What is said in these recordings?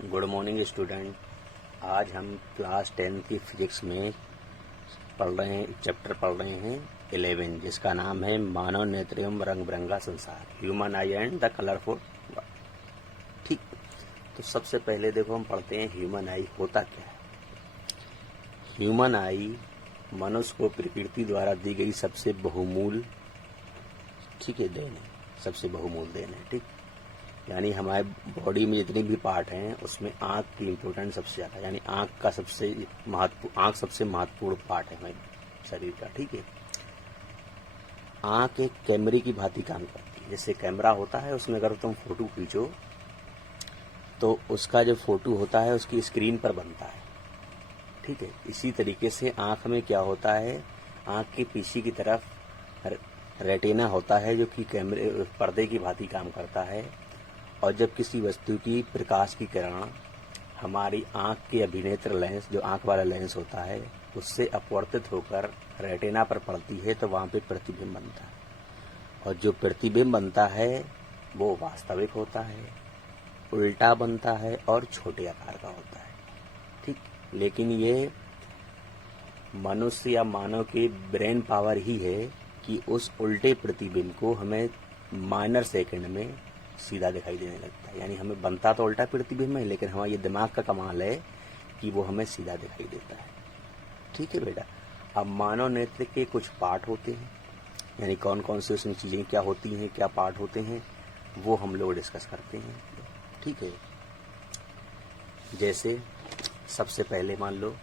Good morning student. आज हम class 10 की फिजिक्स में पढ़ रहे हैं, चैप्टर पढ़ रहे हैं 11, जिसका नाम है मानव नेत्र एवं रंग बिरंगा संसार, human I and the colourful world. ठीक, तो सबसे पहले देखो हम पढ़ते हैं ह्यूमन आई होता क्या है। ह्यूमन आई मनुष्य को प्रकृति द्वारा दी गई सबसे बहुमूल्य, ठीक है, देन है, सबसे बहुमूल्य देन है। ठीक, यानी हमारे बॉडी में जितने भी पार्ट हैं उसमें आँख की इम्पोर्टेंस सबसे ज़्यादा, यानी आँख सबसे महत्वपूर्ण पार्ट है हमारे शरीर का। ठीक है, आँख एक कैमरे की भांति काम करती है। जैसे कैमरा होता है, उसमें अगर तुम फोटो खींचो तो उसका जो फोटो होता है उसकी स्क्रीन पर बनता है। ठीक है, इसी तरीके से आँख में क्या होता है, आँख के पीछे की तरफ रेटिना होता है जो कि कैमरे पर्दे की भांति काम करता है। और जब किसी वस्तु की प्रकाश की किरण हमारी आँख के अभिनेत्र लेंस, जो आँख वाला लेंस होता है, उससे अपवर्तित होकर रेटिना पर पड़ती है तो वहाँ पे प्रतिबिंब बनता है। और जो प्रतिबिंब बनता है वो वास्तविक होता है, उल्टा बनता है और छोटे आकार का होता है। ठीक, लेकिन ये मनुष्य या मानव की ब्रेन पावर ही है कि उस उल्टे प्रतिबिंब को हमें माइनर सेकंड में सीधा दिखाई देने लगता है। यानी हमें बनता तो उल्टा प्रतिबिंब है, लेकिन हमारा ये दिमाग का कमाल है कि वो हमें सीधा दिखाई देता है। ठीक है बेटा, अब मानव नेत्र के कुछ पार्ट होते हैं, यानी कौन कौन से उसमें चीज़ें क्या होती हैं, क्या पार्ट होते हैं, वो हम लोग डिस्कस करते हैं। ठीक है, जैसे सबसे पहले मान लो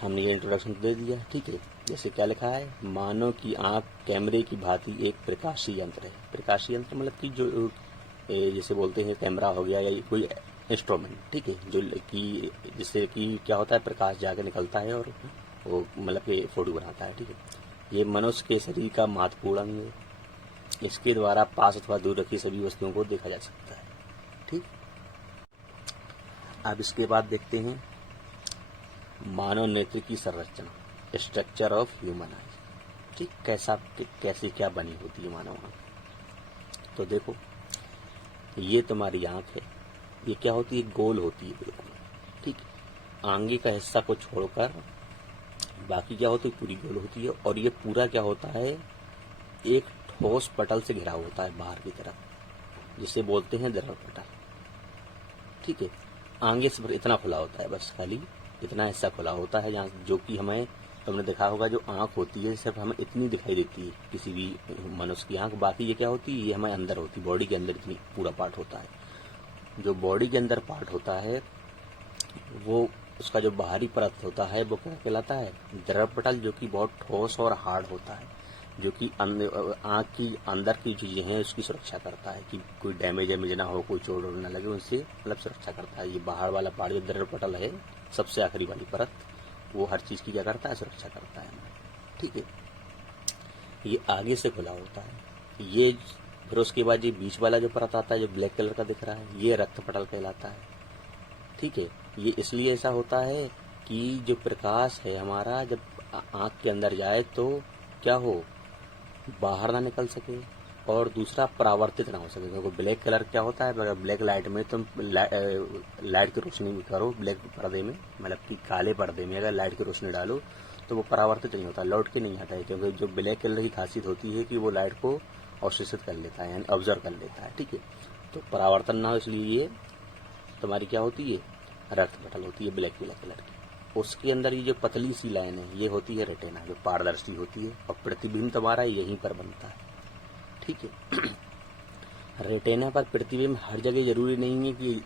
हमने ये इंट्रोडक्शन दे दिया। ठीक है, जैसे क्या लिखा है, मानव की आंख कैमरे की भांति एक प्रकाशीय यंत्र है। प्रकाशीय यंत्र मतलब कि जो जैसे बोलते हैं कैमरा हो गया या कोई इंस्ट्रूमेंट। ठीक है, जो कि जिससे कि क्या होता है, प्रकाश जाकर निकलता है और वो मतलब कि फोटो बनाता है। ठीक है, ये मनुष्य के शरीर का महत्वपूर्ण अंग है। इसके द्वारा पास अथवा दूर रखी सभी वस्तुओं को देखा जा सकता है। ठीक, अब इसके बाद देखते हैं मानव नेत्र की संरचना, स्ट्रक्चर ऑफ ह्यूमन आई। ठीक, कैसे क्या बनी होती है मानव आँख। तो देखो, ये तुम्हारी आँख है, ये क्या होती है, गोल होती है बिल्कुल। ठीक, आगे का हिस्सा को छोड़कर बाकी क्या होती है, पूरी गोल होती है। और ये पूरा क्या होता है, एक ठोस पटल से घिरा होता है बाहर की तरफ, जिसे बोलते हैं दृढ़ पटल। ठीक है, आगे से इतना खुला होता है, बस खाली इतना हिस्सा खुला होता है, जहाँ जो कि हमें, तुमने देखा होगा जो आँख होती है सिर्फ हमें इतनी दिखाई देती है किसी भी मनुष्य की आँख। बाकी ये क्या होती है, ये हमें अंदर होती है, बॉडी के अंदर इतनी पूरा पार्ट होता है। जो बॉडी के अंदर पार्ट होता है वो, उसका जो बाहरी परत होता है वो क्या कहलाता है, दृढ़ पटल, जो कि बहुत ठोस और हार्ड होता है, जो कि आँख की अंदर की चीज़ें हैं उसकी सुरक्षा करता है कि कोई डैमेज ना हो, कोई चोट ना लगे, उनसे मतलब सुरक्षा करता है। ये बाहर वाला पार्ट जो दृढ़ पटल है, सबसे आखिरी वाली परत, वो हर चीज़ की क्या करता है, सुरक्षा करता है। ठीक है, ये आगे से खुला होता है। ये फिर उसके बाद ये बीच वाला जो परत आता है, जो ब्लैक कलर का दिख रहा है, ये रक्त पटल कहलाता है। ठीक है, ये इसलिए ऐसा होता है कि जो प्रकाश है हमारा जब आँख के अंदर जाए तो क्या हो, बाहर ना निकल सके, और दूसरा परावर्तित ना हो सके। क्योंकि ब्लैक कलर क्या होता है, अगर ब्लैक लाइट में तुम लाइट की रोशनी में करो, ब्लैक पर्दे में मतलब कि काले पर्दे में अगर लाइट की रोशनी डालो तो वो परावर्तित नहीं होता, लौट के नहीं आता है। क्योंकि जो ब्लैक कलर की खासियत होती है कि वो लाइट को अवशोषित कर लेता है, यानी ऑब्जर्व कर लेता है। ठीक है, तो परावर्तन ना हो, इसलिए ये तुम्हारी क्या होती है, रक्त पटल होती है ब्लैक कलर की। उसके अंदर ये जो पतली सी लाइन है ये होती है रेटिना, जो पारदर्शी होती है, और प्रतिबिंब तुम्हारा यहीं पर बनता है। ठीक है, रेटिना पर प्रतिबिंब हर जगह जरूरी नहीं है कि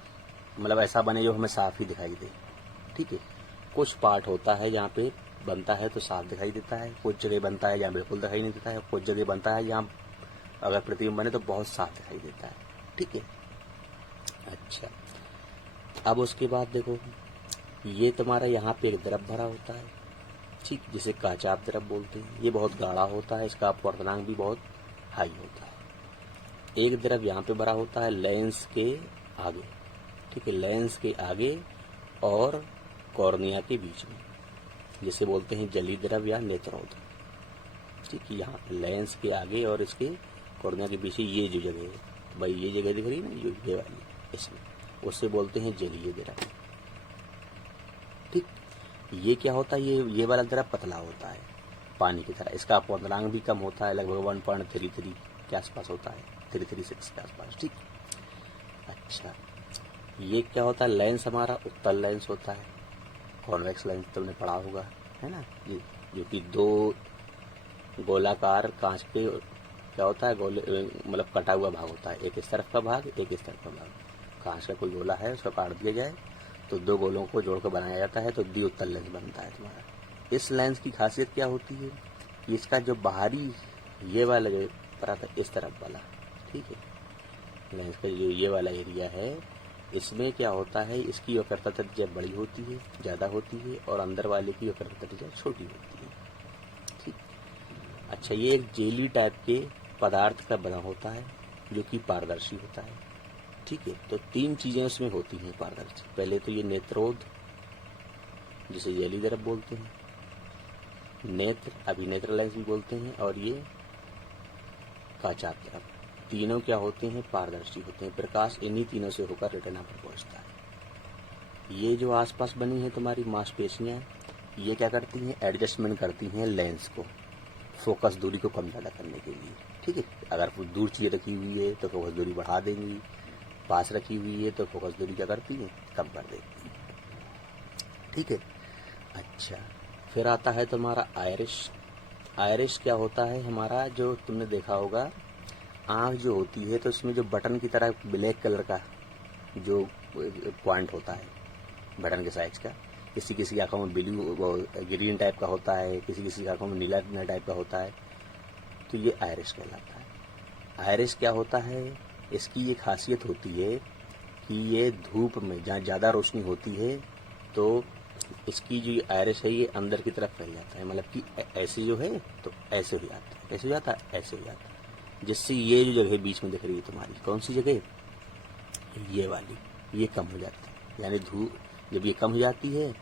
मतलब ऐसा बने जो हमें साफ ही दिखाई दे। ठीक है, कुछ पार्ट होता है जहाँ पे बनता है तो साफ दिखाई देता है, कुछ जगह बनता है जहाँ बिल्कुल दिखाई नहीं देता है, कुछ जगह बनता है जहाँ अगर प्रतिबिंब बने तो बहुत साफ दिखाई देता है। ठीक है, अच्छा, अब उसके बाद देखो, ये तुम्हारा यहाँ पे एक द्रव भरा होता है, ठीक, जिसे काचाप द्रव बोलते हैं। ये बहुत गाढ़ा होता है, इसका अपवर्तनांक भी बहुत हाई होता है। एक द्रव यहाँ पे भरा होता है लेंस के आगे, ठीक है, लेंस के आगे और कॉर्निया के बीच में, जिसे बोलते हैं जली द्रव या नेत्रोद। ठीक है, यहाँ लेंस के आगे और इसके कॉर्निया के पीछे ये जो जगह है, भाई ये जगह दिख रही है ना, ये वाली, इसमें, उससे बोलते हैं जलीय द्रव। ठीक, ये क्या होता है, ये वाला द्रव पतला होता है पानी की तरह, इसका अपवर्तनांक भी कम होता है, लगभग 1.33 के आसपास होता है, 336 के आसपास। ठीक, अच्छा, ये क्या होता है, लेंस हमारा उत्तल लेंस होता है, कॉन्वेक्स लेंस तुमने पढ़ा होगा, है ना, ये जो कि दो गोलाकार कांच के क्या होता है, गोले मतलब कटा हुआ भाग होता है, एक इस तरफ का भाग, एक इस तरफ का भाग। कांच का कोई गोला है, उसका काट दिया जाए तो दो गोलों को जोड़कर बनाया जाता है, तो द्विउत्तल लेंस बनता है तुम्हारा। इस लेंस की खासियत क्या होती है कि इसका जो बाहरी ये वाला जो पड़ा था इस तरफ वाला, ठीक है, लेंस का जो ये वाला एरिया है, इसमें क्या होता है, इसकी वक्रता त्रिज्या बड़ी होती है, ज़्यादा होती है, और अंदर वाले की वक्रता त्रिज्या छोटी होती है। ठीक, अच्छा, ये एक जेली टाइप के पदार्थ का बना होता है जो कि पारदर्शी होता है। ठीक है, तो तीन चीज़ें उसमें होती हैं पारदर्शी। पहले तो ये नेत्रोध, जिसे जेली द्रव बोलते हैं, नेत्र अभिनेत्र लेंस भी बोलते हैं, और ये काचाप द्रव, तीनों क्या होते हैं, पारदर्शी होते हैं। प्रकाश इन्हीं तीनों से होकर रेटिना पर पहुंचता है। ये जो आसपास बनी है तुम्हारी मांसपेशियां, ये क्या करती हैं, एडजस्टमेंट करती हैं लेंस को, फोकस दूरी को कम ज़्यादा करने के लिए। ठीक है, अगर कोई दूर चीज़ रखी हुई है तो फोकस दूरी बढ़ा देंगी, पास रखी हुई है तो फोकस दूरी क्या करती है, कम कर देती है। ठीक है, अच्छा, फिर आता है तुम्हारा आयरिश। आयरिश क्या होता है हमारा, जो तुमने देखा होगा, आँख जो होती है तो इसमें जो बटन की तरह ब्लैक कलर का जो पॉइंट होता है बटन के साइज का, किसी किसी आँखों में ब्लू ग्रीन टाइप का होता है, किसी किसी आँखों में नीला नीला टाइप का होता है, तो ये आयरिश कहलाता है। आयरिश क्या होता है, इसकी ये खासियत होती है कि ये धूप में जहाँ ज़्यादा रोशनी होती है तो इसकी जो आयरिश है ये अंदर की तरफ फैल जाता है, मतलब कि ऐसे जो है तो ऐसे हो जाता है, कैसे हो जाता है, ऐसे हो जाता है, जिससे ये जो जगह बीच में दिख रही है तुम्हारी, कौन सी जगह, ये वाली, ये कम हो जाती है। यानी धूप जब ये कम हो जाती है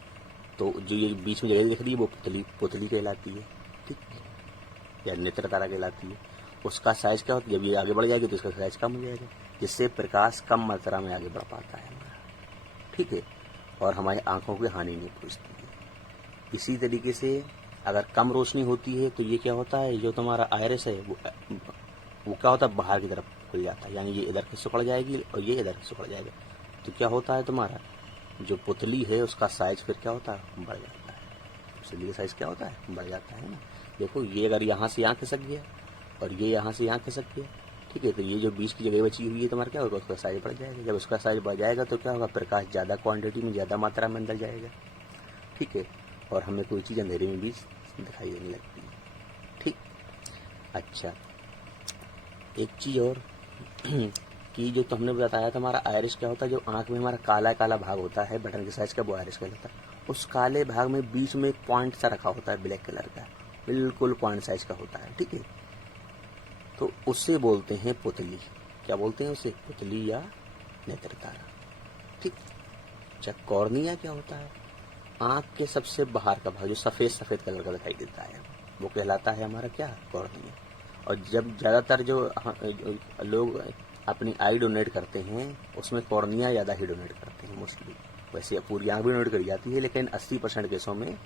तो जो ये बीच में जगह दिख रही है वो पुतली कहलाती है। ठीक, या नेत्र तारा कहलाती है। उसका साइज क्या होता है, जब ये आगे बढ़ जाएगी तो इसका साइज कम हो जाएगा, जिससे प्रकाश कम मात्रा में आगे बढ़ पाता है हमारा। ठीक है, और हमारी आंखों की हानि नहीं पहुंचती है। इसी तरीके से अगर कम रोशनी होती है तो ये क्या होता है, जो तुम्हारा आयरिस है वो क्या होता है, बाहर की तरफ खुल जाता है, यानी ये इधर से सिकुड़ जाएगी और ये इधर से सिकुड़ जाएगा, तो क्या होता है तुम्हारा जो पुतली है उसका साइज फिर क्या होता है, बढ़ जाता है। पुतली का साइज क्या होता है, बढ़ जाता है ना। देखो, ये अगर यहाँ से यहाँ खिसक गया और ये यहाँ से यहाँ खिसक गया, ठीक है, तो ये जो बीच की जगह बची हुई है तुम्हारा क्या होगा, उसका साइज बढ़ जाएगा। जब उसका साइज बढ़ जाएगा तो क्या होगा, प्रकाश ज़्यादा क्वांटिटी में, ज़्यादा मात्रा में अंदर जाएगा। ठीक है, और हमें कोई चीज़ अंधेरे में भी दिखाई देने लगती है। ठीक, अच्छा, एक चीज़ और कि जो तो हमने बताया था, हमारा आयरिश क्या होता है, जो आंख में हमारा काला काला भाग होता है बटन के साइज का, वो आयरिश कहलाता है। उस काले भाग में बीच में एक पॉइंट सा रखा होता है ब्लैक कलर का, बिल्कुल पॉइंट साइज का होता है। ठीक है, तो उससे बोलते हैं पुतली। क्या बोलते हैं उसे, पुतली या नेत्र तारा। ठीक, अच्छा, कॉर्निया क्या होता है, आंख के सबसे बाहर का भाग जो सफेद सफेद कलर का दिखाई देता है, वो कहलाता है हमारा क्या, कॉर्निया। और जब ज़्यादातर जो लोग अपनी आई डोनेट करते हैं उसमें कॉर्निया ज़्यादा ही डोनेट करते हैं मोस्टली। वैसे पूरी आँख भी डोनेट करी जाती है, लेकिन 80% केसों में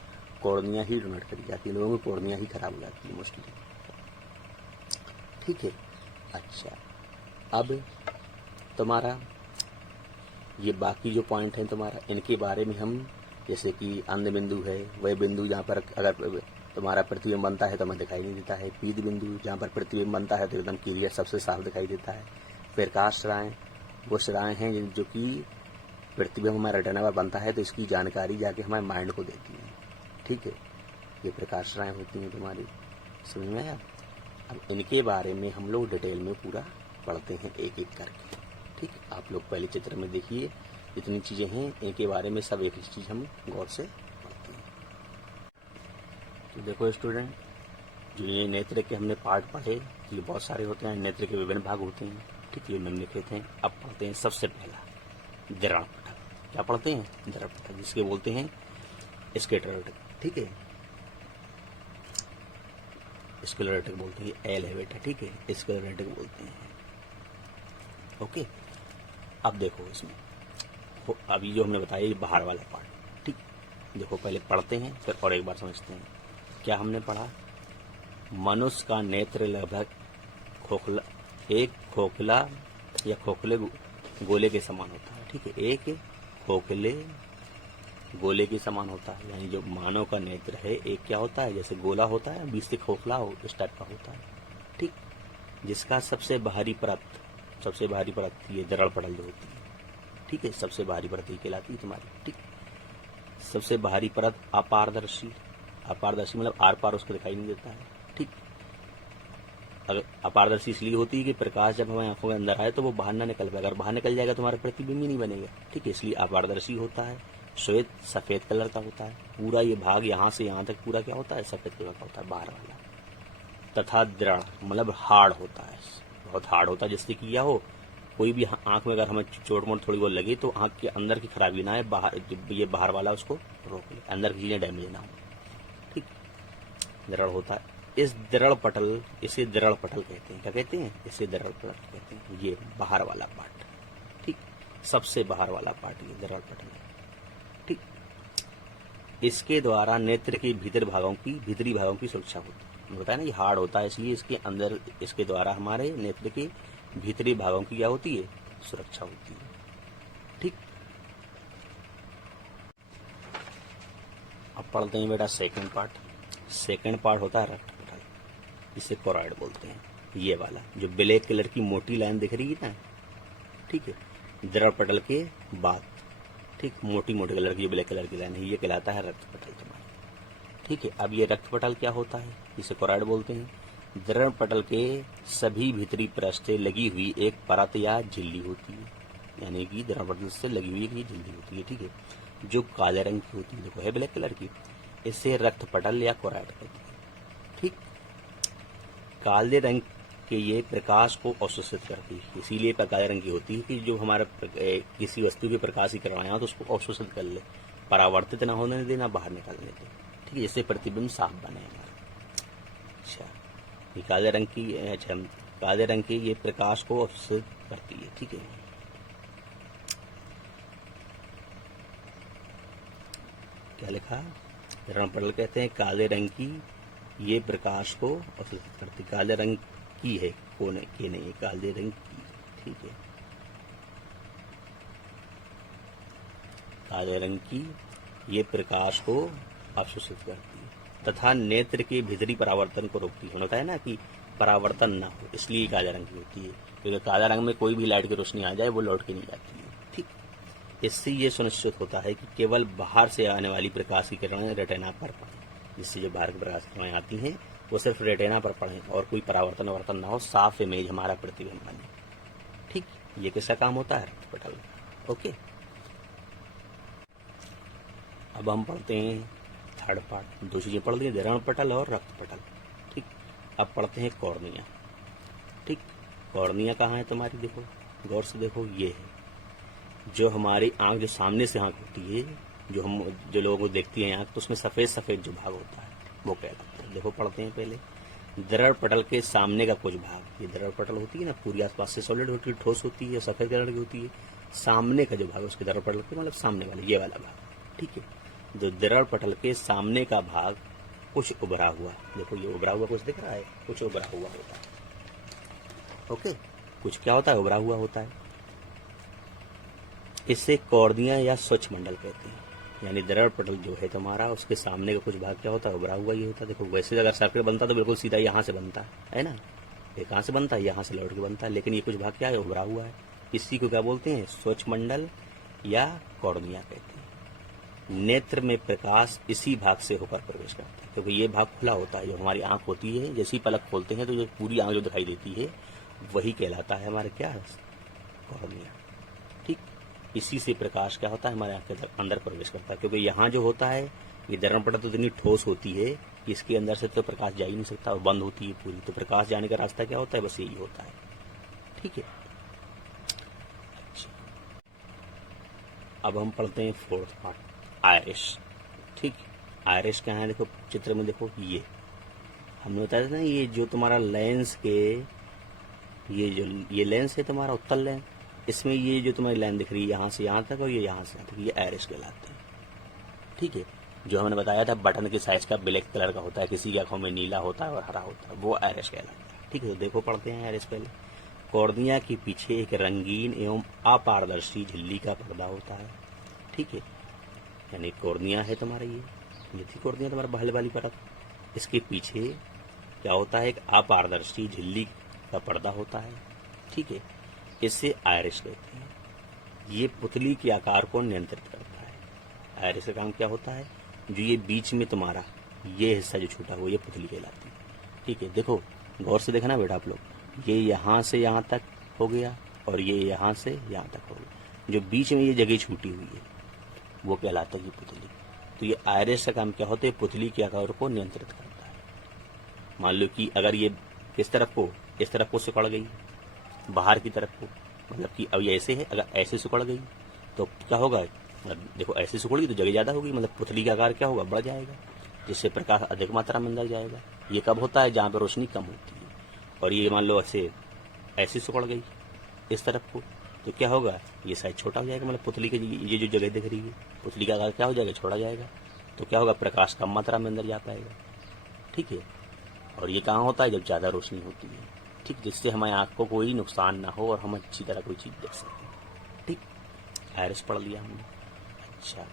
कॉर्निया ही डोनेट करी जाती है, लोगों की कॉर्निया ही खराब हो जाती है मोस्टली। ठीक है, अच्छा, अब तुम्हारा ये बाकी जो पॉइंट हैं तुम्हारा, इनके बारे में हम, जैसे कि अंध बिंदु है, वह बिंदु जहाँ पर अगर तुम्हारा प्रतिबिंब बनता है तो हमें दिखाई नहीं देता है। पीत बिंदु, जहाँ पर प्रतिबिंब बनता है तो एकदम क्लियर सबसे साफ दिखाई देता है। प्रकाश सराय, वो सराय हैं जो कि प्रतिबिंब हमारे रेटिना पर बनता है तो इसकी जानकारी जाके हमारे माइंड को देती है। ठीक है, ये प्रकाश सराय होती हैं तुम्हारी, समझ में आया। अब इनके बारे में हम लोग डिटेल में पूरा पढ़ते हैं एक एक करके। ठीक, आप लोग पहले चित्र में देखिए, जितनी चीज़ें हैं इनके बारे में सब एक एक चीज़ हम गौर से पढ़ते हैं। तो देखो स्टूडेंट, जो ये नेत्र के हमने पार्ट पढ़े, ये बहुत सारे होते हैं, नेत्र के विभिन्न भाग होते हैं। ठीक, ये निम्नलिखित हैं। अब पढ़ते हैं सबसे पहला दृढ़ पटक। क्या पढ़ते हैं, दृढ़ पटक, जिसके बोलते हैं स्केटर। ठीक है, स्क्लेरोटिक बोलते हैं, एल है बेटा। ठीक है, स्क्लेरोटिक बोलते हैं। ओके, अब देखो इसमें अभी जो हमने बताया ये बाहर वाला पार्ट, ठीक। देखो पहले पढ़ते हैं फिर और एक बार समझते हैं। क्या हमने पढ़ा? मनुष्य का नेत्र लगभग एक खोखला या खोखले गोले के समान होता है, ठीक है। एक खोखले गोले के समान होता है, यानी जो मानव का नेत्र है एक क्या होता है, जैसे गोला होता है, बीच से खोखला हो इस टाइप का होता है, ठीक। जिसका सबसे बाहरी परत ये दरड़ पटल जो होती है, ठीक है, सबसे बाहरी परत ये कहलाती है तुम्हारी, ठीक। सबसे बाहरी परत अपारदर्शी मतलब आर पार उसको दिखाई नहीं देता है, ठीक। अगर अपारदर्शी इसलिए होती है कि प्रकाश जब हमारी आंखों के अंदर आए तो वो बाहर ना निकल पाए, अगर बाहर निकल जाएगा तो हमारा प्रतिबिंब ही नहीं बनेगा, ठीक है, इसलिए अपारदर्शी होता है। श्वेत सफेद कलर का होता है, पूरा ये भाग यहाँ से यहाँ तक पूरा क्या होता है, सफेद कलर का होता है बाहर वाला। तथा दृढ़ मतलब हार्ड होता है, बहुत हार्ड होता है, जिससे कि क्या हो, कोई भी आंख में अगर हमें चोट मोट थोड़ी बहुत लगे तो आंख के अंदर की खराबी ना है, बाहर ये बाहर वाला उसको रोक ले, अंदर की चीजें डैमेज ना हो, ठीक। दृढ़ होता है। इसे दृढ़ पटल कहते हैं। क्या कहते हैं? इसे दृढ़ पटल कहते हैं। ये बाहर वाला पार्ट, ठीक, सबसे बाहर वाला पार्ट ये दृढ़ पटल है, ठीक। इसके द्वारा नेत्र के भीतरी भागों की सुरक्षा होती है। बताया ना ये हार्ड होता है, इसलिए इसके अंदर इसके द्वारा हमारे नेत्र के भीतरी भागों की क्या होती है, सुरक्षा होती है, ठीक। अब पढ़ते हैं बेटा सेकंड पार्ट होता है रक्त पटल, इसे कोरॉइड बोलते हैं। ये वाला जो ब्लैक कलर की मोटी लाइन दिख रही है ना, ठीक है, दृढ़ पटल के बाद, ठीक, मोटी कलर की जो ब्लैक कलर की लाइन है ये कहलाता है रक्त पटल तुम्हारा, ठीक है। अब ये रक्त पटल क्या होता है, इसे कोरॉइड बोलते हैं। दृढ़ पटल के सभी भीतरी पृष्ठ से लगी हुई एक परत या झिल्ली होती है, यानी कि दृढ़ पटल से लगी हुई एक झिल्ली होती है, ठीक है, जो काले रंग की होती है, देखो है ब्लैक कलर की, इसे रक्त पटल या कोरॉइड कहते हैं, ठीक। काले रंग के ये प्रकाश को अवशोषित करती है, इसीलिए काले रंग की होती है कि जो हमारा किसी वस्तु के प्रकाश की किरण आया तो उसको अवशोषित कर ले, परावर्तित ना होने देना, बाहर निकालने दे, ठीक है, जिससे प्रतिबिंब साफ बने हमारा। अच्छा, ये काले रंग की ये प्रकाश को अवशोषित करती है, ठीक है। क्या लिखा? दृढ़ पटल कहते हैं काले रंग की ये प्रकाश को अवशोषित करती, काले रंग की है, कौन है के नहीं, काले रंग की, ठीक है, काले रंग की ये प्रकाश को अवशोषित करती है तथा नेत्र के भीतरी परावर्तन को रोकती है। होता है ना कि परावर्तन ना हो, इसलिए काले रंग की होती है, क्योंकि काले रंग में कोई भी लाइट की रोशनी आ जाए वो लौट के नहीं जाती है, ठीक। इससे ये सुनिश्चित होता है कि केवल बाहर से आने वाली प्रकाश की किरणें रेटिना पर पड़े, जिससे जो बाहर की प्रकाश की किरणें आती हैं वो सिर्फ रेटिना पर पड़े और कोई परावर्तन ना हो, साफ इमेज हमारा प्रतिबिंब बने, ठीक। ये किसका काम होता है? रक्त पटल, ओके। अब हम पढ़ते हैं थर्ड पार्ट, दो चीजें पढ़ ली, दृढ़ पटल और रक्त पटल, ठीक। अब पढ़ते हैं कॉर्निया, ठीक। कॉर्निया कहाँ है तुम्हारी, देखो गौर से देखो, ये है जो हमारी आंख, जो सामने से आंख होती है, जो लोगों को देखती है आंख, तो उसमें सफेद जो भाग होता है वो कहलाता है। देखो पढ़ते हैं पहले, दृढ़ पटल के सामने का कुछ भाग, ये दृढ़ पटल होती है ना, पूरी आसपास से सॉलिड होती है, ठोस होती है, सफेद कलर की होती है, सामने का जो भाग उसके दृढ़ पटल के मतलब सामने वाला ये वाला भाग, ठीक है। जो दृढ़ पटल के सामने का भाग कुछ उभरा हुआ, देखो ये उभरा हुआ कुछ दिख रहा है, कुछ उभरा हुआ होता है, ओके, कुछ क्या होता है, उभरा हुआ होता है। इसे कॉर्निया या स्वच्छ मंडल कहते हैं, यानी दृढ़ पटल जो है तुम्हारा उसके सामने का कुछ भाग क्या होता है, उभरा हुआ ये होता है। देखो वैसे अगर सर्कल बनता तो बिल्कुल सीधा यहाँ से बनता है ना, ये कहाँ से बनता है, यहाँ से लौट के बनता है, लेकिन ये कुछ भाग क्या है, उभरा हुआ है। इसी को क्या बोलते हैं, स्वच्छ मंडल या कॉर्निया कहते हैं। नेत्र में प्रकाश इसी भाग से होकर प्रवेश करता है, क्योंकि ये भाग खुला होता है, जो हमारी आंख होती है, जैसी पलक खोलते हैं तो जो पूरी आंख जो दिखाई देती है वही कहलाता है हमारे क्या है, कॉर्निया, ठीक। इसी से प्रकाश क्या होता है, हमारे आंख के अंदर प्रवेश करता है, क्योंकि यहाँ जो होता है ये दृढ़ पटल तो इतनी ठोस होती है कि इसके अंदर से तो प्रकाश जा ही नहीं सकता और बंद होती है पूरी, तो प्रकाश जाने का रास्ता क्या होता है, बस यही होता है, ठीक है। अच्छा, अब हम पढ़ते हैं फोर्थ पार्ट, आयरिश, ठीक। आयरिश क्या है, देखो चित्र में देखो, ये हमने बताया था ना, ये जो तुम्हारा लेंस के ये लेंस है तुम्हारा उत्तल लेंस, इसमें ये जो तुम्हारी लाइन दिख रही है यहाँ से यहाँ तक और ये यहाँ से यहाँ तक, ये आयरिस कहलाते हैं। ठीक है, जो हमने बताया था बटन के साइज का ब्लैक कलर का होता है, किसी की आंखों में नीला होता है और हरा होता है, वो आयरिस कहलाता है। ठीक है, तो देखो पढ़ते हैं आयरिस पहले। कॉर्निया के पीछे एक रंगीन एवं अपारदर्शी झिल्ली का पर्दा होता है। ठीक है, यानी कॉर्निया है तुम्हारा, ये थी कॉर्निया तुम्हारा बाहर वाली परत। इसके पीछे क्या होता है, एक अपारदर्शी झिल्ली का पर्दा होता है। ठीक है, इससे आयरिस कहते हैं। ये पुतली के आकार को नियंत्रित करता है। आयरिस का काम क्या होता है, जो ये बीच में तुम्हारा ये हिस्सा जो छूटा हुआ, ये पुतली कहलाती है। ठीक है, देखो गौर से देखना बेटा आप लोग, ये यहाँ से यहाँ तक हो गया और ये यहाँ से यहाँ तक हो गया, जो बीच में ये जगह छूटी हुई है वो कहलाता है ये पुतली। तो ये आयरिस का काम क्या होता है, पुतली के आकार को नियंत्रित करता है। मान लो कि अगर ये किस तरफ को, इस तरफ को सिकुड़ गई, बाहर की तरफ को, मतलब कि अब ये ऐसे है, अगर ऐसे सिकुड़ गई तो क्या होगा, देखो ऐसे सिकुड़ गई तो जगह ज़्यादा होगी, मतलब पुतली का आकार क्या होगा, बढ़ जाएगा, जिससे प्रकाश अधिक मात्रा में अंदर जाएगा। ये कब होता है, जहाँ पर रोशनी कम होती है। और ये मान लो ऐसे सिकुड़ गई इस तरफ को, तो क्या होगा, ये साइज छोटा हो जाएगा, मतलब पुतली के ये जो जगह दिख रही है, पुतली का आकार क्या हो जाएगा, छोड़ा जाएगा। तो क्या होगा, प्रकाश कम मात्रा में अंदर जा पाएगा। ठीक है, और ये कहाँ होता है, जब ज़्यादा रोशनी होती है। ठीक, जिससे हमारी आँख को कोई नुकसान ना हो और हम अच्छी तरह कोई चीज़ देख सकें। ठीक, आयरिस पढ़ लिया हमने। अच्छा,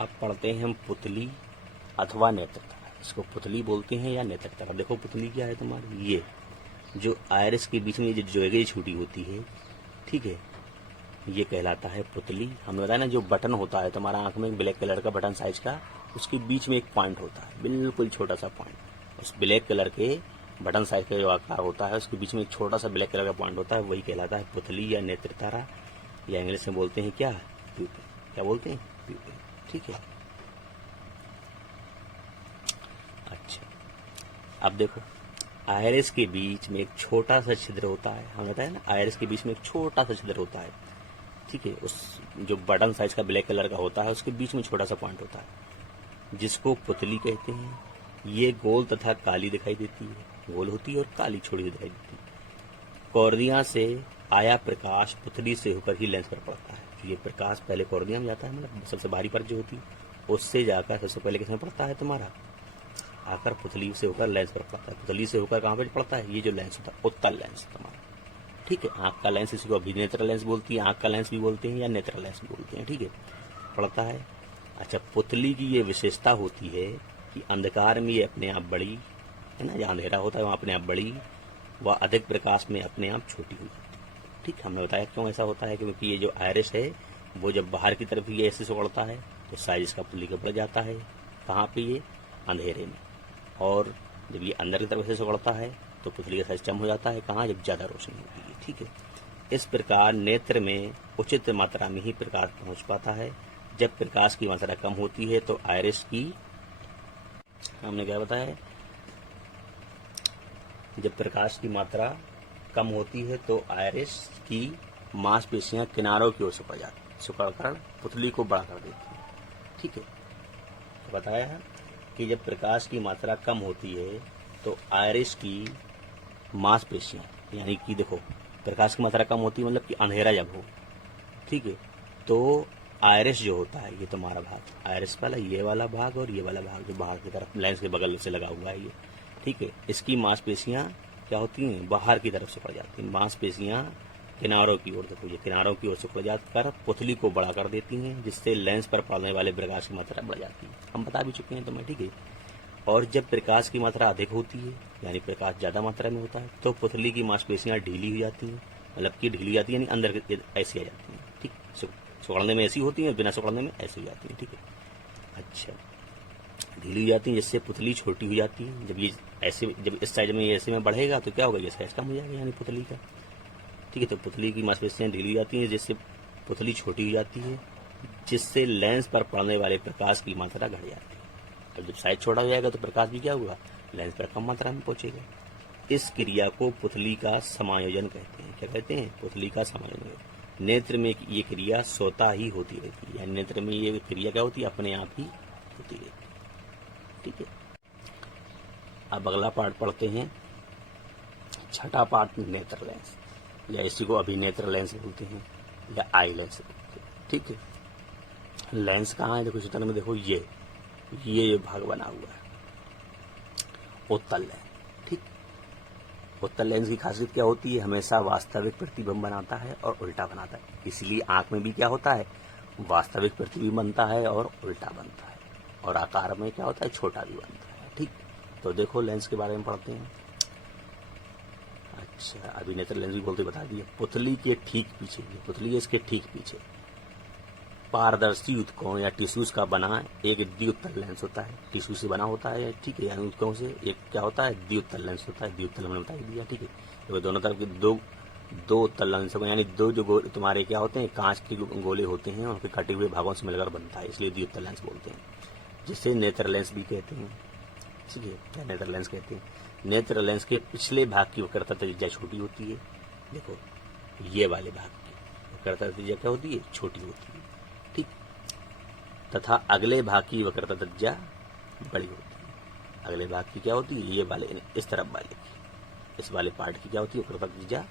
अब पढ़ते हैं हम पुतली अथवा नेत्रतारा। इसको पुतली बोलते हैं या नेत्रतारा। देखो पुतली क्या है तुम्हारी, ये जो आयरिस के बीच में जो जगह छूटी होती है, ठीक है, ये कहलाता है पुतली। हमने बताया ना, जो बटन होता है तुम्हारा आंख में, ब्लैक कलर का बटन साइज का, उसके बीच में एक पॉइंट होता है, बिल्कुल छोटा सा पॉइंट। उस ब्लैक कलर के बटन साइज का जो आकार होता है, उसके बीच में एक छोटा सा ब्लैक कलर का पॉइंट होता है, वही कहलाता है पुतली या नेत्रतारा, या इंग्लिश में बोलते हैं क्या, प्यूपिल। क्या बोलते हैं, प्यूपिल। ठीक है, अच्छा, अब देखो आयरिस के बीच में एक छोटा सा छिद्र होता है। हमने बताया ना, आयरिस के बीच में एक छोटा सा छिद्र होता है। ठीक है, उस जो बटन साइज का ब्लैक कलर का होता है, उसके बीच में छोटा सा पॉइंट होता है, जिसको पुतली कहते हैं। ये गोल तथा काली दिखाई देती है, गोल होती है और काली छोटी दिखाई देती है। कॉर्निया से आया प्रकाश पुतली से होकर ही लेंस पर पड़ता है। तो ये प्रकाश पहले कॉर्निया में जाता है, मतलब सबसे बाहरी परत जो होती है, उससे जाकर सबसे पहले किसमें पड़ता है तुम्हारा, आकर पुतली से होकर लेंस पर पड़ता है। पुतली से होकर कहाँ पे पड़ता है, ये जो लेंस होता है, उत्तल लेंस तुम्हारा। ठीक है, आंख का लेंस, इसी को अभिनेत्र लेंस बोलती है, आंख का लेंस भी बोलते हैं या नेत्र लेंस भी बोलते हैं। ठीक है, पड़ता है। अच्छा, पुतली की ये विशेषता होती है कि अंधकार में ये अपने आप बड़ी है ना, जहाँ अंधेरा होता है वहाँ अपने आप बड़ी, वह अधिक प्रकाश में अपने आप छोटी हो जाती है। ठीक, हमने बताया क्यों ऐसा होता है, क्योंकि ये जो आयरिस है वो जब बाहर की तरफ ये ऐसे सिकुड़ता है तो साइज इसका पुतली का बढ़ जाता है। कहाँ पे, ये अंधेरे में। और जब ये अंदर की तरफ से सिकुड़ता है तो पुतली का साइज कम हो जाता है, कहाँ, जब ज़्यादा रोशनी होती है। ठीक है, इस प्रकार नेत्र में उचित मात्रा में ही प्रकाश पहुंच पाता है। जब प्रकाश की मात्रा कम होती है तो आयरिस की, हमने क्या बताया, जब प्रकाश की मात्रा कम होती है तो आयरिस की मांसपेशियां किनारों की ओर सिकुड़कर पुतली को बड़ा कर देती है। ठीक है, तो बताया है कि जब प्रकाश की मात्रा कम होती है तो आयरिस की मांसपेशियां, यानी कि देखो प्रकाश की मात्रा कम होती है मतलब कि अंधेरा जब हो, ठीक है, तो आयरिस जो होता है, ये तुम्हारा भाग, आयरिस वाला ये वाला भाग और ये वाला भाग जो बाहर की तरफ लेंस के बगल से लगा हुआ है ये, ठीक है, इसकी मांसपेशियां क्या होती हैं, बाहर की तरफ से पड़ जाती हैं। मांसपेशियां किनारों की ओर, देखो ये किनारों की ओर से पड़ जाकर पुतली को बड़ा कर देती हैं, जिससे लेंस पर पड़ने वाले प्रकाश की मात्रा बढ़ जाती है। हम बता भी चुके हैं तुम्हें। ठीक है, और जब प्रकाश की मात्रा अधिक होती है, यानी प्रकाश ज़्यादा मात्रा में होता है, तो पुतली की मांसपेशियां ढीली हो जाती हैं, मतलब कि ढीली जाती है, यानी अंदर ऐसी आ जाती हैं। ठीक, सिकुड़ने में ऐसी होती हैं, बिना सिकुड़ने में ऐसी हो जाती हैं। ठीक है, अच्छा, ढीली हो जाती है, जिससे पुतली छोटी हो जाती है। जब ये ऐसे, जब इस साइज में ये ऐसे में बढ़ेगा तो क्या होगा, ये साइज कम हो जाएगा, यानी पुतली का। ठीक है, तो पुतली की मांसपेशियां ढीली हो जाती हैं, जिससे पुतली छोटी हो जाती है, जिससे लेंस पर पड़ने वाले प्रकाश की मात्रा घट जाती है। अब जब साइज छोटा हो जाएगा तो प्रकाश भी क्या होगा, लेंस पर कम मात्रा में पहुंचेगा। इस क्रिया को पुतली का समायोजन कहते हैं। क्या कहते हैं, पुतली का समायोजन। नेत्र में ये क्रिया स्वतः ही होती रहती है, यानी नेत्र में ये क्रिया क्या होती है, अपने आप ही होती रहती है। ठीक है, अब अगला पार्ट पढ़ते हैं, छठा पार्ट, नेत्र लेंस। या इसी को अभिनेत्र लेंस बोलते हैं या आई लेंस बोलते हैं। ठीक है, लेंस कहाँ है? देखो चित्र में देखो, ये भाग बना हुआ है उत्तल लेंस। ठीक, उत्तल लेंस की खासियत क्या होती है? हमेशा वास्तविक प्रतिबिंब बनाता है और उल्टा बनाता है। इसलिए आंख में भी क्या होता है? वास्तविक प्रतिबिंब बनता है और उल्टा बनता है, और आकार में क्या होता है? छोटा भी बनता है। ठीक, तो देखो लेंस के बारे में पढ़ते हैं। अच्छा, अभिनेत्र लेंस भी बोलते बता दिया। पुतली के ठीक पीछे, पुतली है इसके ठीक पीछे पारदर्शी ऊतकों या टिश्यूज का बना एक द्विउत्तल लेंस होता है। टिश्यू से बना होता है, ठीक है, यानी ऊतकों से एक क्या होता है? द्विउत्तल लेंस होता है। द्विउत्तल हमने बता दिया। ठीक है, तो दोनों तरफ के दो उत्तल लेंस यानी दो जो तुम्हारे क्या होते हैं? कांच के गोले होते हैं, उनके कटे हुए भागों से मिलकर बनता है, इसलिए द्विउत्तल लेंस बोलते हैं, जिसे नेत्र लेंस भी कहते हैं। ठीक है, क्या नेत्र लेंस कहते हैं? नेत्र लेंस के पिछले भाग की वक्रता त्रिज्या छोटी होती है। देखो, ये वाले भाग की वक्रता त्रिज्या क्या होती है? छोटी होती है। ठीक, तथा अगले भाग की वक्रता त्रिज्या बड़ी होती है। अगले भाग की क्या होती है? ये वाले, इस तरफ वाले की, इस वाले पार्ट की क्या होती है? वक्रता त्रिज्या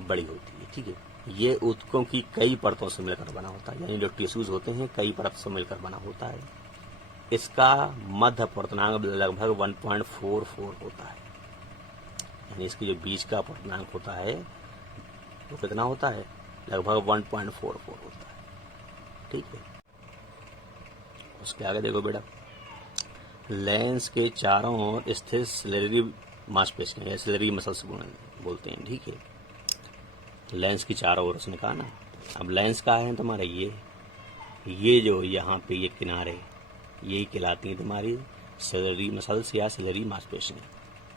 बड़ी होती है। ठीक है, ये ऊतकों की कई परतों से मिलकर बना होता है, यानी जो टिश्यूज होते हैं कई परत से मिलकर बना होता है। इसका मध्य अपवर्तनांक लगभग 1.44 होता है, यानी इसके जो बीच का अपवर्तनांक होता है वो कितना होता है? लगभग 1.44 होता है। ठीक है, उसके आगे देखो बेटा, लेंस के चारों ओर स्थित सिलेरी मांसपेशियां या सिलेरी मसल्स बोलते हैं। ठीक है, लेंस की चारों ओर, उसने कहा ना। अब लेंस का है तुम्हारा ये जो यहाँ पे ये किनारे, यही कहलाती हैं तुम्हारी सिलेरी मसल्स या सिलेरी मांसपेशियां।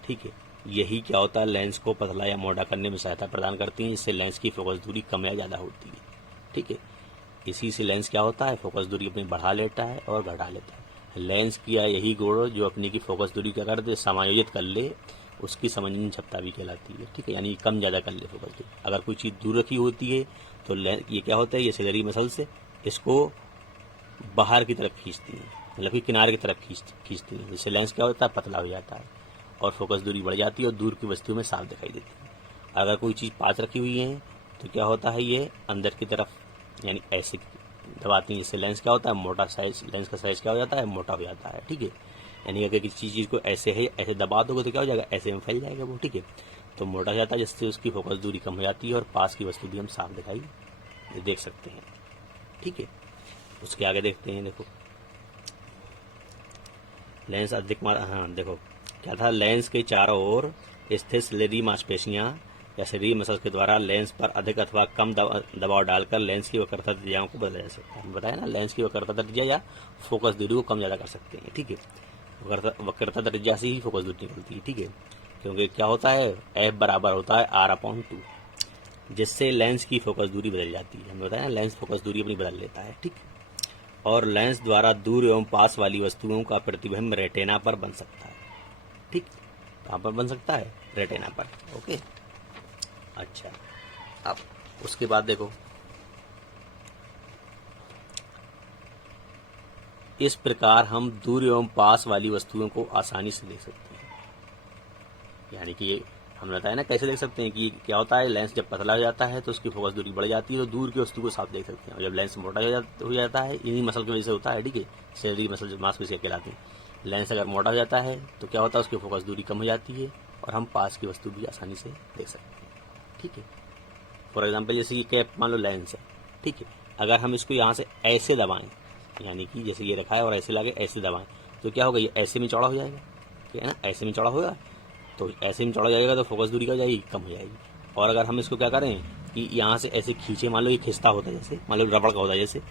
ठीक है, यही क्या होता है? लेंस को पतला या मोटा करने में सहायता प्रदान करती हैं, इससे लेंस की फोकस दूरी कम या ज़्यादा होती है। ठीक है, इसी से लेंस क्या होता है? फोकस दूरी अपनी बढ़ा लेता है और घटा लेता है। लेंस किया यही गुण जो अपनी की फोकस दूरी क्या कर दे? समायोजित कर ले, उसकी समंजन क्षमता भी कहलाती है। ठीक है, यानी कम ज़्यादा कर ले फोकस दूरी। अगर कोई चीज़ दूर रखी होती है तो ये क्या होता है? ये सिलेरी मसल से इसको बाहर की तरफ खींचती हैं, मतलब कि किनारे की तरफ खींचती हैं, जिससे लेंस क्या होता है? पतला हो जाता है और फोकस दूरी बढ़ जाती है और दूर की वस्तुओं में साफ दिखाई देती है। अगर कोई चीज़ पास रखी हुई है तो क्या होता है? ये अंदर की तरफ यानी ऐसे दबाती हैं, जिससे लेंस क्या होता है? मोटा साइज, लेंस का साइज क्या हो जाता है? मोटा हो जाता है। ठीक है, यानी अगर किसी चीज़ को ऐसे दबा दोगे तो क्या हो जाएगा? ऐसे में फैल जाएगा वो। ठीक है, तो मोटा हो जाता है, जिससे उसकी फोकस दूरी कम हो जाती है और पास की वस्तु भी हम साफ दिखाई देख सकते हैं। ठीक है, उसके आगे देखते हैं। देखो लेंस अधिक हाँ देखो क्या था? लेंस के चारों ओर स्थित सिलेरी मांसपेशियां या सिलेरी मसल्स के द्वारा लेंस पर अधिक अथवा कम दबाव डालकर लेंस की वक्रता त्रिज्याओं को बदला जा सकता है। बताया ना, लेंस की वक्रता त्रिज्या या फोकस दूरी को कम ज़्यादा कर सकते हैं। ठीक है, वक्रता त्रिज्या से ही फोकस दूरी निकलती है। ठीक है, क्योंकि क्या होता है? F बराबर होता है R/2, जिससे लेंस की फोकस दूरी बदल जाती है। हमने बताया ना, लेंस फोकस दूरी अपनी बदल लेता है। ठीक, और लेंस द्वारा दूर एवं पास वाली वस्तुओं का प्रतिबिंब रेटिना पर बन सकता है। ठीक, कहाँ पर बन सकता है? रेटिना पर। ओके, अच्छा, अब उसके बाद देखो, इस प्रकार हम दूर एवं पास वाली वस्तुओं को आसानी से देख सकते हैं। यानी कि हमने बताया ना कैसे देख सकते हैं कि क्या होता है? लेंस जब पतला हो जाता है तो उसकी फोकस दूरी बढ़ जाती है तो दूर की वस्तु को साफ देख सकते हैं, और जब लेंस मोटा हो जाता है, इन्हीं मसल की वजह से होता है। ठीक है, सिलेरी मसल मांसपेशियां कहलाती हैं। लेंस अगर मोटा हो जाता है तो क्या होता है? उसकी फोकस दूरी कम हो जाती है और हम पास की वस्तु भी आसानी से देख सकते हैं। ठीक है, फॉर एग्जाम्पल जैसे ये कैप मान लो लेंस है। ठीक है, अगर हम इसको यहाँ से ऐसे दबाएं, यानी कि जैसे ये रखा है और ऐसे लाके ऐसे दबाएं, तो क्या होगा? ये ऐसे में चौड़ा हो जाएगा, ठीक है ना? ऐसे में चौड़ा होगा, तो ऐसे में चौड़ा जाएगा तो फोकस दूरी क्या हो जाएगी? कम हो जाएगी। और अगर हम इसको क्या करें कि यहाँ से ऐसे खींचे, मान लो ये खिंचता होता है, जैसे मान लो रबड़ का होता है जैसे,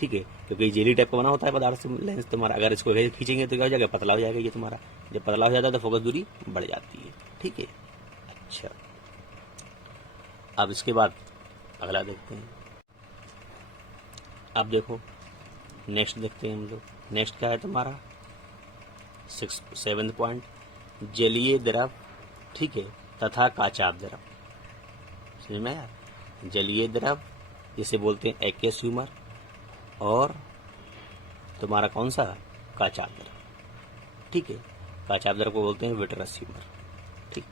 ठीक है, क्योंकि जेली टाइप का बना होता है पदार्थ से लेंस तुम्हारा, अगर इसको खींचेंगे तो क्या हो जाएगा? पतला हो जाएगा ये तुम्हारा। जब पतला हो जाता है तो फोकस दूरी बढ़ जाती है। ठीक है, अच्छा, अब इसके बाद अगला देखते हैं। अब देखो नेक्स्ट देखते हैं हम लोग। नेक्स्ट क्या है तुम्हारा? 7th पॉइंट, जलीय द्रव, ठीक है, तथा काचाभ द्रव। समझ में आया? जलीय द्रव जिसे बोलते हैं एक्वस ह्यूमर, और तुम्हारा कौन सा? काचाभ द्रव। ठीक है, काचाभ द्रव को बोलते हैं विट्रस ह्यूमर। ठीक,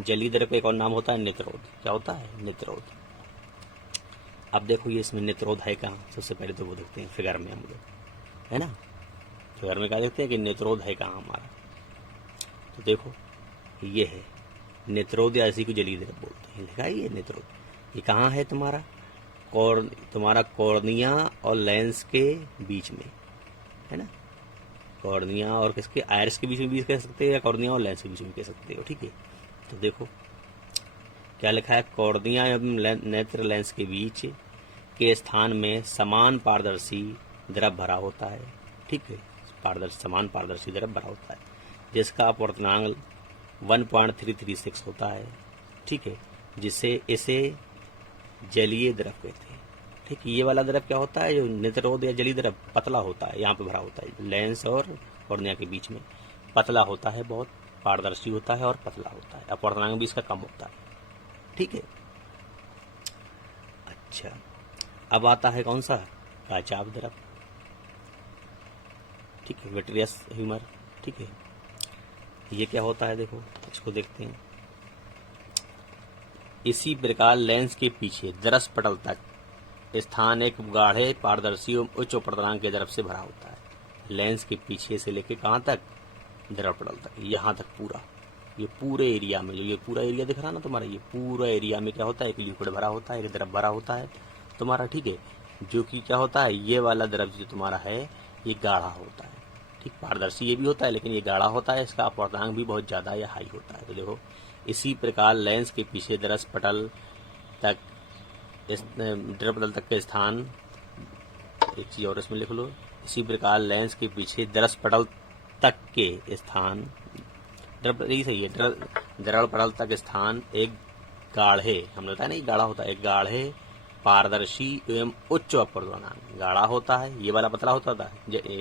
जलीय द्रव का एक और नाम होता है नेत्रोद। क्या होता है? नेत्रोद। अब देखो ये इसमें नेत्रोद है कहाँ, सबसे पहले तो वो देखते हैं फिगर में हम लोग, है ना। फिगर में क्या देखते हैं कि नेत्रोद है कहाँ हमारा। तो देखो ये है नेत्रोद, या इसी को जलीय द्रव बोलते हैं। लिखा है ये नेत्रोद। ये कहाँ है तुम्हारा? तुम्हारा कॉर्निया और लेंस के बीच में, है ना। कॉर्निया और किसके? आयरिस के बीच में भी कह सकते हो, या कॉर्निया और लेंस के बीच में कह सकते हो, ठीक है। तो देखो क्या लिखा है? कॉर्निया एवं नेत्र लेंस के बीच के स्थान में समान पारदर्शी द्रव भरा होता है, ठीक है। समान पारदर्शी द्रव भरा होता है जिसका अपवर्तनांक 1.336 होता है, ठीक है। इसे जलीय द्रव कहते हैं, ठीक। ये वाला द्रव क्या होता है? जो नेत्रोद या जलीय द्रव पतला होता है, यहाँ पे भरा होता है लेंस और कॉर्निया के बीच में, पतला होता है, बहुत पारदर्शी होता है और पतला होता है, अपवर्तनांक भी इसका कम होता है, ठीक है। अच्छा, अब आता है कौन सा? काचाभ द्रव, ठीक है, विट्रियस ह्यूमर, ठीक है। ये क्या होता है? देखो इसको देखते हैं। इसी प्रकार लेंस के पीछे दरस पटल तक स्थान एक गाढ़े पारदर्शी एवं उच्च अपवर्तनांक के द्रव से भरा होता है। लेंस के पीछे से लेके कहाँ तक? द्रव पटल तक, यहाँ तक पूरा, ये पूरे एरिया में, जो ये पूरा एरिया दिख रहा ना तुम्हारा, ये पूरा एरिया में क्या होता है? एक लिक्विड भरा होता है, एक द्रव भरा होता है तुम्हारा, ठीक है। जो कि क्या होता है? ये वाला द्रव जो तुम्हारा है ये गाढ़ा होता है, ठीक। पारदर्शी ये भी होता है लेकिन ये गाढ़ा होता है, इसका अपवर्तनांक भी बहुत ज़्यादा या हाई होता है। तो देखो इसी प्रकार लेंस के पीछे दरस पटल तक, द्रव पटल तक के स्थान, एक चीज़ और इसमें लिख लो, इसी प्रकार लेंस के पीछे दरस पटल तक के स्थान, यही सही है, द्रव पटल तक स्थान एक गाढ़े, हमने बताया नहीं गाढ़ा होता है, एक गाढ़े पारदर्शी एवं उच्च अपवर्तनांक, गाढ़ा होता है, ये वाला पतला होता था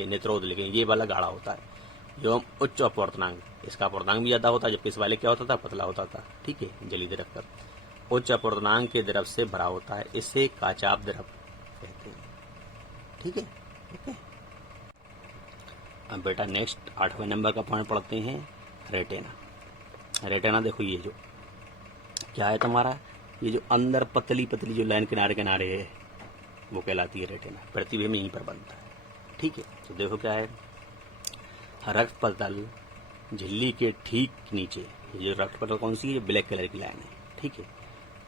नेत्रोद, लेकिन ये वाला गाढ़ा होता है एवं उच्च अपवर्तनांक, इसका अपवर्तनांक भी ज्यादा होता है, जबकि इस वाले क्या होता था? पतला होता था, ठीक है। जलीय द्रव का उच्च अपवर्तनांक के द्रव से भरा होता है, इसे काचाभ द्रव कहते हैं, ठीक है। ओके, अब बेटा नेक्स्ट 8वें नंबर का पॉइंट पढ़ते हैं, रेटेना। रेटेना देखो ये जो क्या है तुम्हारा, ये जो अंदर पतली पतली जो लाइन किनारे किनारे है वो कहलाती है रेटेना। प्रतिबिंब यहीं पर बनता है, ठीक है। तो देखो क्या है, रक्त पटल झिल्ली के ठीक नीचे, ये जो रक्त पटल कौन सी है? ब्लैक कलर की लाइन है, ठीक है।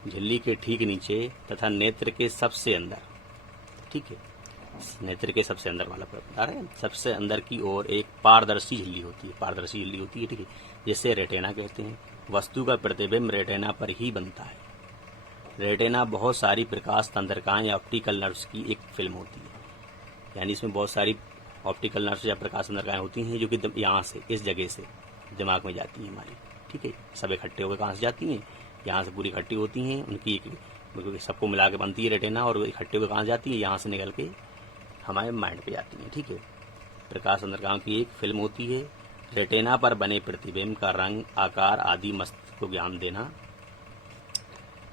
झिल्ली के ठीक नीचे तथा नेत्र के सबसे अंदर, ठीक है, नेत्र के सबसे अंदर वाला प्रकार है, सबसे अंदर की ओर एक पारदर्शी झिल्ली होती है, पारदर्शी झिल्ली होती है, ठीक है, जिसे रेटेना कहते हैं। वस्तु का प्रतिबिंब रेटेना पर ही बनता है। रेटेना बहुत सारी प्रकाश तंत्रिकाएं या ऑप्टिकल नर्व्स की एक फिल्म होती है, यानी इसमें बहुत सारी ऑप्टिकल नर्व्स या प्रकाश तंत्रिकाएं होती हैं जो कि यहाँ से, इस जगह से दिमाग में जाती हैं हमारी, ठीक है। सब इकट्ठे होकर कहाँ से जाती हैं? यहाँ से पूरी इकट्ठी होती हैं, उनकी एक सबको मिला के बनती है रेटेना, और इकट्ठे होकर कहाँ जाती है? यहाँ से निकल के हमारे माइंड पे जाती हैं, ठीक है। प्रकाश तंत्रिकाओं की एक फिल्म होती है। रेटेना पर बने प्रतिबिंब का रंग, आकार आदि मस्तिष्क को ज्ञान देना,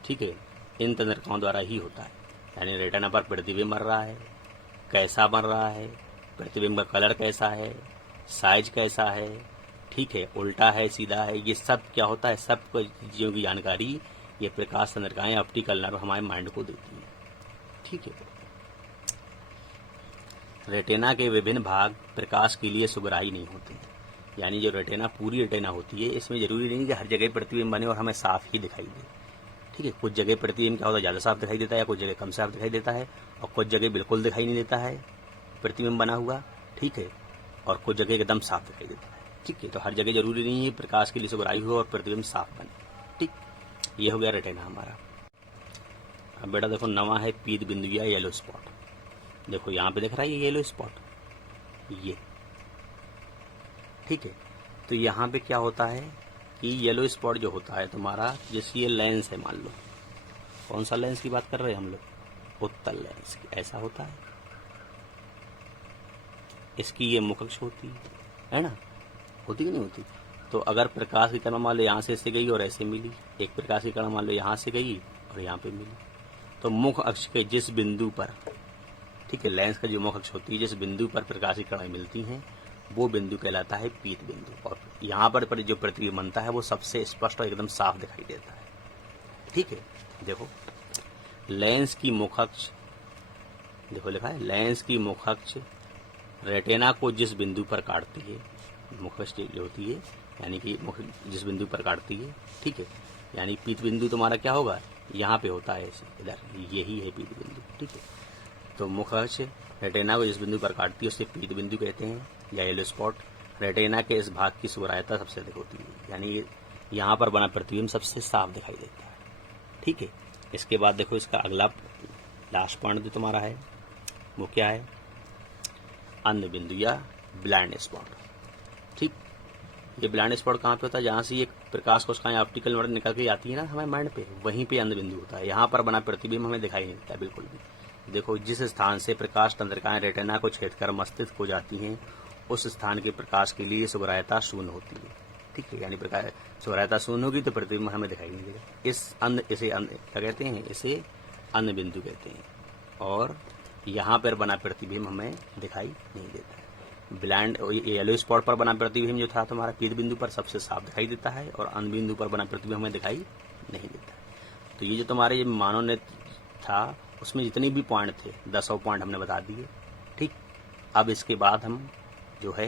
ठीक है, इन तंत्रिकाओं द्वारा ही होता है। यानी रेटेना पर प्रतिबिंब बन रहा है, कैसा बन रहा है, प्रतिबिंब का कलर कैसा है, साइज कैसा है, ठीक है, उल्टा है, सीधा है, ये सब क्या होता है? सब चीज़ों की जानकारी ये प्रकाश तंत्रिकाएं, ऑप्टिकल नर्व हमारे माइंड को देती है, ठीक है। रेटेना के विभिन्न भाग प्रकाश के लिए सुगराही नहीं होते, यानी जो रेटेना पूरी रेटेना होती है, इसमें जरूरी नहीं कि हर जगह प्रतिबिंब बने और हमें साफ ही दिखाई दे, ठीक है। कुछ जगह प्रतिबिंब क्या होता है? ज़्यादा साफ दिखाई देता है, या कुछ जगह कम साफ दिखाई देता है, और कुछ जगह बिल्कुल दिखाई नहीं देता है प्रतिबिंब बना हुआ, ठीक है, और कुछ जगह एकदम साफ दिखाई देता है, ठीक है। तो हर जगह जरूरी नहीं है प्रकाश के लिए सुगराही हो और प्रतिबिंब साफ बने, ठीक। ये हो गया रेटेना हमारा। अब बेटा देखो नवा है पीत बिंदु या येलो स्पॉट। देखो यहाँ पे दिख रहा है ये येलो स्पॉट, ये, ठीक है। तो यहाँ पे क्या होता है कि येलो स्पॉट जो होता है तुम्हारा, जैसे ये लेंस है, मान लो कौन सा लेंस की बात कर रहे हैं हम लोग? उत्तल लेंस की। ऐसा होता है, इसकी ये मुखक्ष होती है ना, होती कि नहीं होती? तो अगर प्रकाश की किरण मान लो यहाँ से ऐसे गई और ऐसे मिली, एक प्रकाश की किरण मान लो यहाँ से गई और यहाँ पे मिली, तो मुख अक्ष के जिस बिंदु पर, ठीक है, लेंस का जो मुख अक्ष होती है, जिस बिंदु पर प्रकाश की किरणें मिलती हैं वो बिंदु कहलाता है पीत बिंदु। और यहाँ पर जो प्रतिबिंब बनता है वो सबसे स्पष्ट और एकदम साफ दिखाई देता है। ठीक है, देखो लेंस की मुखाक्ष, देखो लिखा है लेंस की मुखाक्ष रेटिना को जिस बिंदु पर काटती है, मुखाक्ष जो होती है यानी कि जिस बिंदु पर काटती है, ठीक है, यानी पीत बिंदु तुम्हारा क्या होगा, यहाँ पे होता है, इधर यही है पीत बिंदु। ठीक है, तो मुखाक्ष रेटिना को जिस बिंदु पर काटती है उसे पीत बिंदु कहते हैं या येलो स्पॉट। रेटिना के इस भाग की सुरायता सबसे अधिक होती है, यानी यहाँ पर बना प्रतिबिंब सबसे साफ दिखाई देता है। ठीक है, इसके बाद देखो इसका अगला लास्ट पॉइंट जो तुम्हारा है वो क्या है, अंध बिंदु या ब्लाइंड स्पॉट। ठीक, ये ब्लाइंड स्पॉट कहाँ पे होता है, जहाँ से ये प्रकाश कोशिकाएं ऑप्टिकल नर्व निकल के आती है ना हमारे माइंड पे, वहीं पे अंध बिंदु होता है। यहाँ पर बना प्रतिबिंब हमें दिखाई नहीं देता बिल्कुल भी। देखो जिस स्थान से प्रकाश तंत्रिकाएं रेटिना को छेदकर मस्तिष्क को जाती हैं उस स्थान के प्रकाश के लिए सुग्राह्यता शून्य होती है। ठीक है, यानी प्रकाश सुग्राह्यता शून्य होगी तो प्रतिबिंब हमें दिखाई नहीं देगा। इसे क्या कहते हैं, इसे अंध बिंदु कहते हैं। और यहाँ पर बना प्रतिबिंब हमें दिखाई नहीं देता है। ब्लाइंड येलो स्पॉट पर बना प्रतिबिंब जो था तुम्हारा पीत बिंदु पर सबसे साफ दिखाई देता है और अंध बिंदु पर बना प्रतिबिंब हमें दिखाई नहीं देता है। तो ये जो तुम्हारे ये मानव नेत्र था उसमें जितने भी पॉइंट थे 10 पॉइंट हमने बता दिए। ठीक, अब इसके बाद हम जो है